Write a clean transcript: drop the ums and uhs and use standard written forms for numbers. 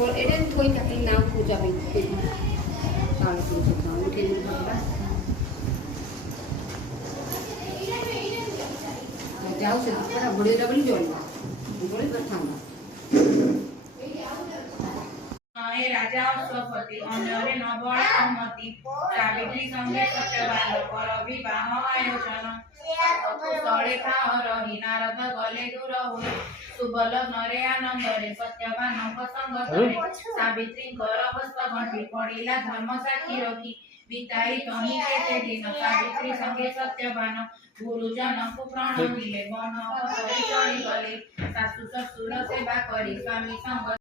और एडे थोड़ी काकी नाम पूजा भी ताले पूजा था उठे नहीं पड़ता जाओ से बड़ा बड़े डबल जोड़ना बड़े बैठाना हे राजा अश्वपति अन्यरे नबळ सम्मति सावित्री संगे सत्यवान पर विवाह आयोजन तले रही नारद गले दूर हो शुभ लग्न आनंद रे सत्यवान संग सावित्री हस्त घंटी पड़िला धर्म साक्षी रखी बिताई कहीं केते दिन सावित्री संगे सत्यवान गुरुजन को प्रणमिले वन चली गले सासु ससुर सेवा करी स्वामी संग